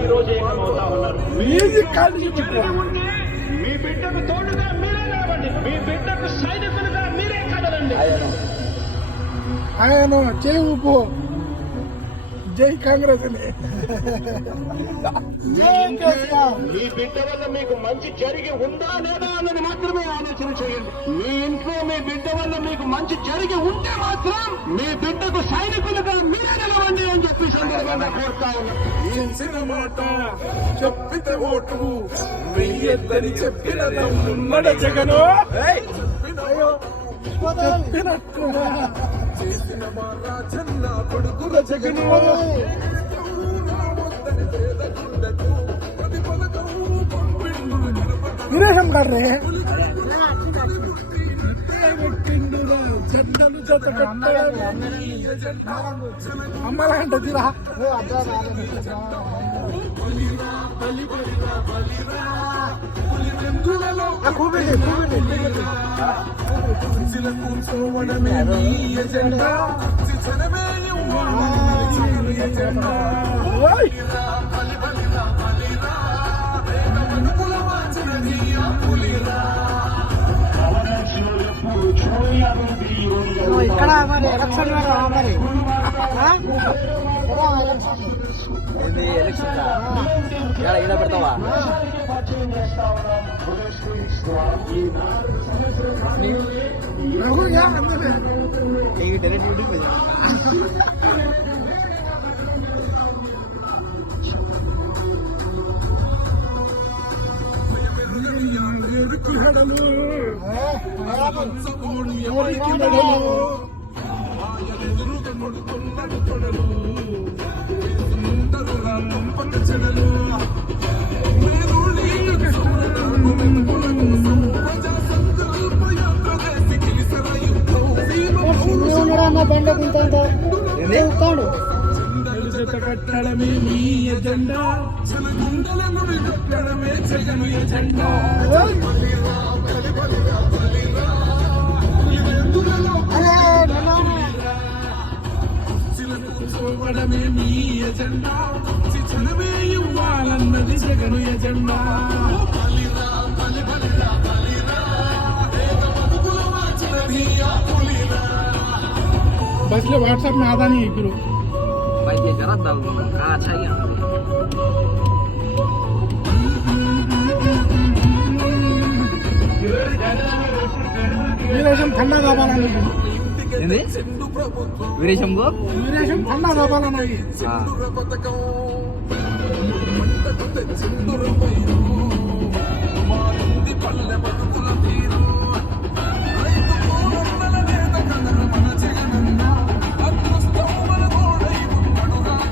ఈ రోజు ఏకమవుతా ఉన్నారు. ఉంటే మీ బిడ్డకు తోడుగా మీరే రావండి, మీ బిడ్డకు సైనికులుగా మీరే కదలండి. ఆయన చేయి ఊపు, జై కాంగ్రెస్ అని. మీ బిడ్డ వల్ల మీకు మంచి జరిగి ఉందా లేదా అన్నది మాత్రమే ఆలోచన చేయండి. మీ ఇంట్లో మీ బిడ్డ వల్ల మీకు మంచి జరిగి ఉంటే మాత్రం మీ బిడ్డకు సైనికులుగా మీరే నిలవండి అని చెప్పి సందర్భంగా కోరుతా ఉన్నాను. చేసిన మాట చెప్పితే ఓటు వెయ్యొద్దని చెప్పిన తమ్ముడ జగను చెప్పినట్టుగా చేసిన మా రాజన్న కొడుకుల జగను. విరేహం గారే జెండలు జత అమ్మలాంట తీరా ఇక్కడ మరి ఎలక్షన్ మరి ఎలక్షన్ ఈడ పెడతావా? డైరెక్ట్ యూట్యూబ్ ఎవరికి మెడలు కట్టడమే మీ ఎజెండా, కట్టడమే జగను ఎజెండా. చూడమే మీ ఎజెండా, శిక్షణమే ఇవ్వాలన్నది జగను ఎజెండా. बस व्हाट्सएप में आधा नहीं है फिर भाई ये जरा दल का अच्छा ही वीरेशम ठंडा दाबाला नहीं वीरेशम को ठंडा दाबाला नहीं